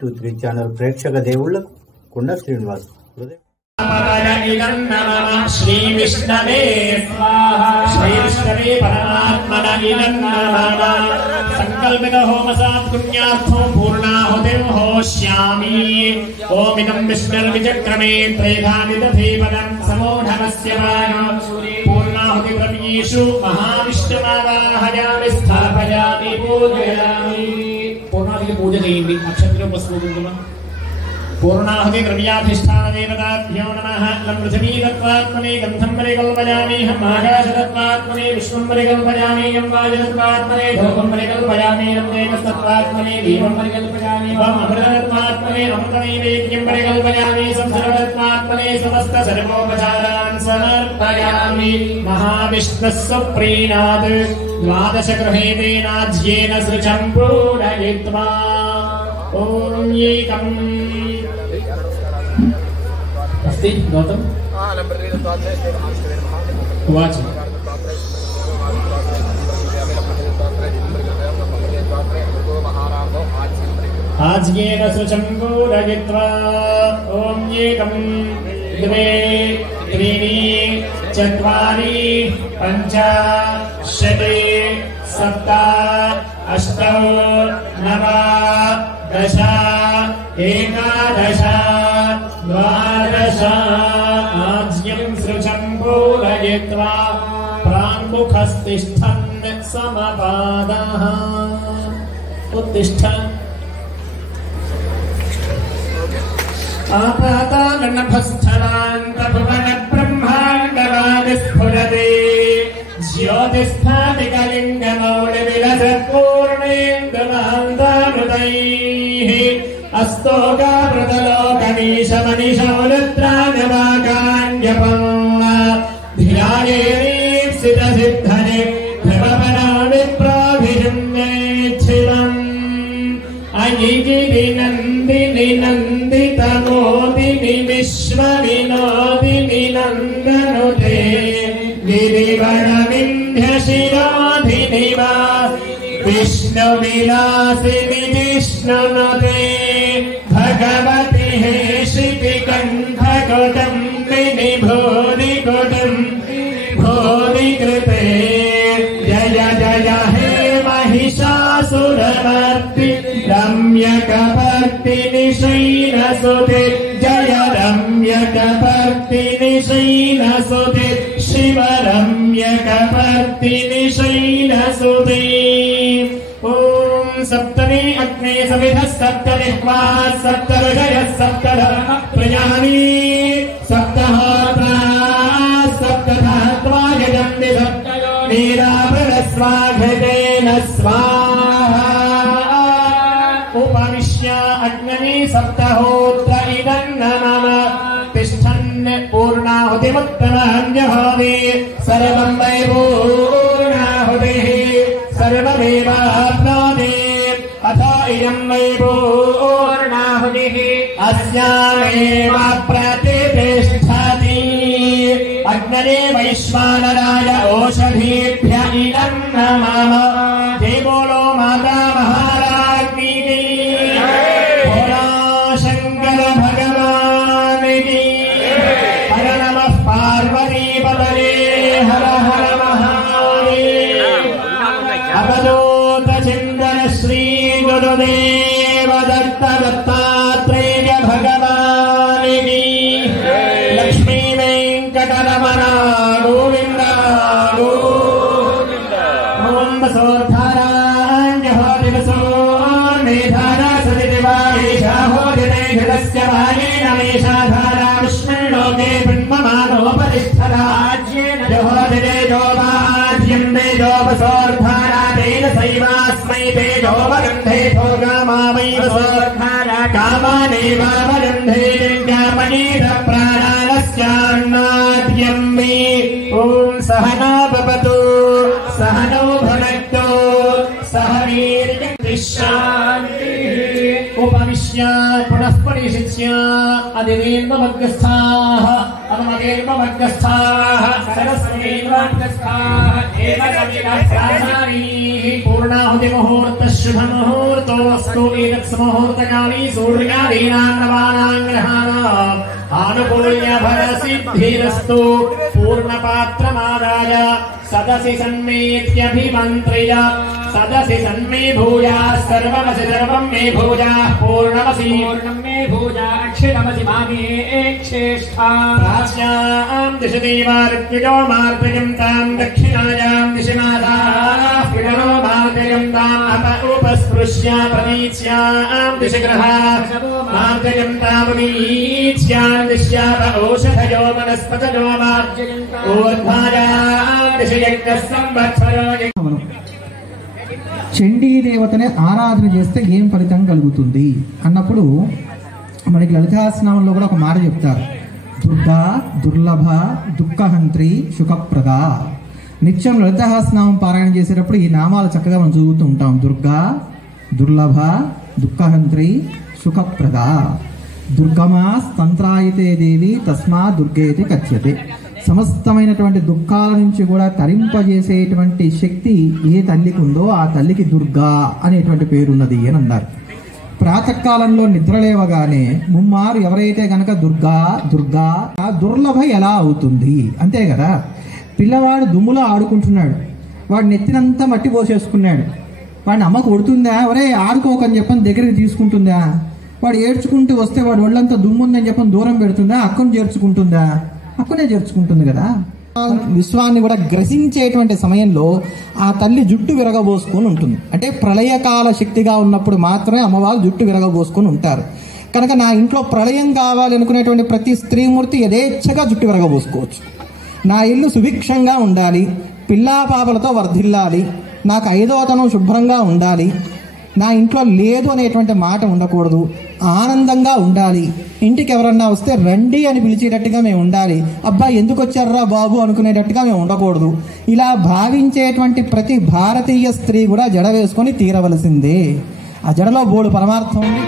23 channel ప్రేక్షక దేవుళ్లకు కొండ శ్రీనివాస్ श्री विष्णवे स्वाहा श्री विष्णवे परमात्मन संकल्पित होम पुण्यार्थो पूर्णाहुतिं होष्यामि ओम इदं विष्णुर्विचक्रमे त्रैधानिदधीपदं समूढमस्य वायो पूर्णाहुतिद्रव्येषु महाविष्णुमावाहयामि स्थापयामि पूजयामि पूर्णाहुति पूजा చేయండి అక్షంతలు పసుపు కుంకుమ पूर्णाहुति द्रव्याधिष्ठान देवताभ्यो नमः लं पृथिवी तत्त्वात्मने गन्धं परिकल्पयामि हम आकाशतत्त्वात्मने विश्वं परिकल्पयामि यं वायुतत्त्वात्मने धूपं परिकल्पयामि यं तेजस्तत्त्वात्मने दीपं परिकल्पयामि वं अमृततत्त्वात्मने अमृतनैवेद्यं परिकल्पयामि संसर्गतत्त्वात्मने समस्त सर्वोपचारान् समर्पयामि महाविष्णुः सुप्रीणात् द्वादश गृहेतेनाज्येन सृजं पूरयित्वा ओम एकम् अस्ति गौतम वाच आज्ञेन सुचम्पूरयित्वा ओम एकम् द्वे त्रीणि चत्वारि पञ्च षट् सप्त अष्ट नव दश एकादश द्वादश आज्ञं सृजं पूरयित्वा प्राङ्मुखस्तिष्ठन् समपादः उत्तिष्ठ आपातानभस्थलान्तभुवनब्रह्माण्डवादिस्फुरते ज्योतिस्फाटिकलिङ्गमौलिविलसत्पूर्णेन्दुमान्तामृतैः अस्तोकावृतलोकनीशमनिशौलत्राण्यवाकाण्यपम् धियायेरीप्सितसिद्धने भ्रमपराविप्राभिषम्येच्छिवम् अयिगिरि नन्दिनि नन्दितमोदिनि विश्वविनोदिनि नन्दनुते गिरिवरविन्ध्यशिरोधिनि वा विष्णुविलासिनि जिष्णुनुते भगवति हेशितिकण्ठकुटुम्बिनि भूरिकृते जय जय हे महिषासुरमर्दि रम्यकपर्दिनि शैलसुते जय रम्यकपर्दिनि शैलसुते शिव रम्यकपर्दिनि शैलसुते ओम सप्तमी अग्ने सविधः सप्तजिह्वाः सप्तऋषयः सप्तधर्म प्रजानि सप्तहोत्राः सप्तधात्वा यजन्ति सप्तयोनिरावृतस्वाघटेन स्वाहा उपविश्य अग्नये सप्तहोत्र इदं नमः तिष्ठन् पूर्णाहुतिमुत्तमाञ्जहोति सर्वं वै पूर्णाहुतिः सर्वमेवाप्नोति अथो इदं वै पूर्णाहुतिः अस्यामेव प्रतिष्ठति अग्नये वैश्वानराय ओषधीभ्य इदं नमः जय बोलो माता महारानी की बोलो शंकर भगवान की हर नमः पार्वती पतये हर हर महादेव अवधूत चिंतन श्री गुरुदेव दत्त दत्तात्रेय भगवान की लक्ष्मी वेंकटरमण गोविंद गोविंद ओम बसोर्धाराञ्जहोति बसोर्मेधारा सतिदिवायेषा होदिने घृतस्य भागेन मेषाधारा विस्मिन् लोके ब्रह्ममानोपतिष्ठराज्येन जहोदिने जोवाज्यं तेजो बसोर्धारा तेन सैवास्मै तेजोवगन्धे भोगामा वै बसोर्धारा कामानेवावगन्धे ज्ञापनेन प्राणानस्यान्नाद्यं मे ॐ सहना भवतु सहनौ भुनक्तु सह वीर्यं शान्तिः उपविश्य पुनः परिशिष्य अधिवेन्मग्रस्थाः अनुमतेर्मध्यस्थाः सरस्वतीर्मध्यस्थाः एव पूर्णाहुतिमुहूर्तः शुभमुहूर्तोऽस्तु एतत्समुहूर्तकाले सूर्यादीनां नवानां ग्रहाणाम् आनुकूल्यफलसिद्धिरस्तु पूर्णपात्रमादाय सदसि सन्मेत्यभिमन्त्र्य सदसि सन्मे भूयाः सर्वमसि सर्वं मे भूयाः पूर्णमसि पूर्णं मे भूयाः अक्षरमसि मामे एक्ष्येष्ठा प्राच्यां दिशि देवार्पितो मार्पयं तां दक्षिणायां दिशि नाथाः पितरो मार्पयं ताम् अप उपस्पृश्य प्रतीच्यां दिशि ग्रहाः मार्पयं तामनीच्यां दिश्याप औषधयो वनस्पतयो मार्जयन्ताम् ऊर्ध्वायां दिशि यज्ञः संवत्सरो చండీ దేవతనే ఆరాధన చేస్తే ఏం ఫలితం కలుగుతుంది అన్నప్పుడు మనకి లలితాసనామంలో కూడా ఒక మాట చెప్తారు. దుర్గా దుర్లభ దుఃఖహంత్రి సుఖప్రద. నిత్యం లలితాసనామం పారాయణ చేసేటప్పుడు ఈ నామాలు చక్కగా మనం చదువుతూ ఉంటాం. దుర్గా దుర్లభ దుఃఖహంత్రి సుఖప్రద. దుర్గమా తంత్రాయితే దేవి తస్మా దుర్గేతి కథ్యతే. సమస్తమైనటువంటి దుఃఖాల నుంచి కూడా తరింపజేసేటువంటి శక్తి ఏ తల్లికి ఉందో ఆ తల్లికి దుర్గా అనేటువంటి పేరున్నది అని అన్నారు. ప్రాతకాలంలో నిద్రలేవగానే ముమ్మారు ఎవరైతే గనక దుర్గా దుర్గా దుర్లభ ఎలా అవుతుంది అంతే కదా. పిల్లవాడు దుమ్ములో ఆడుకుంటున్నాడు, వాడు నెత్తినంతా మట్టి పోసేసుకున్నాడు, వాడిని అమ్మ కొడుతుందా, ఒరే ఆడుకోకని చెప్పని దగ్గరికి తీసుకుంటుందా, వాడు ఏడ్చుకుంటూ వస్తే వాడు ఒళ్ళంతా దుమ్ముందని చెప్పని దూరం పెడుతుందా, అక్కను చేర్చుకుంటుందా, అక్కడే చేర్చుకుంటుంది కదా. విశ్వాన్ని కూడా గ్రహించేటువంటి సమయంలో ఆ తల్లి జుట్టు విరగబోసుకొని ఉంటుంది. అంటే ప్రళయకాల శక్తిగా ఉన్నప్పుడు మాత్రమే అమ్మవారు జుట్టు విరగబోసుకొని ఉంటారు. కనుక నా ఇంట్లో ప్రళయం కావాలి అనుకునేటువంటి ప్రతి స్త్రీమూర్తి యథేచ్ఛగా జుట్టు విరగబోసుకోవచ్చు. నా ఇల్లు సుభిక్షంగా ఉండాలి, పిల్లా పాపలతో వర్ధిల్లాలి, నాకు ఐదవతనం శుభ్రంగా ఉండాలి, నా ఇంట్లో లేదు అనేటువంటి మాట ఉండకూడదు, ఆనందంగా ఉండాలి, ఇంటికి ఎవరన్నా వస్తే రండి అని పిలిచేటట్టుగా మేము ఉండాలి, అబ్బా ఎందుకు వచ్చారా బాబు అనుకునేటట్టుగా మేము ఉండకూడదు. ఇలా భావించేటువంటి ప్రతి భారతీయ స్త్రీ కూడా జడ వేసుకొని తీరవలసిందే. ఆ జడలో బోడు పరమార్థం ఉంది.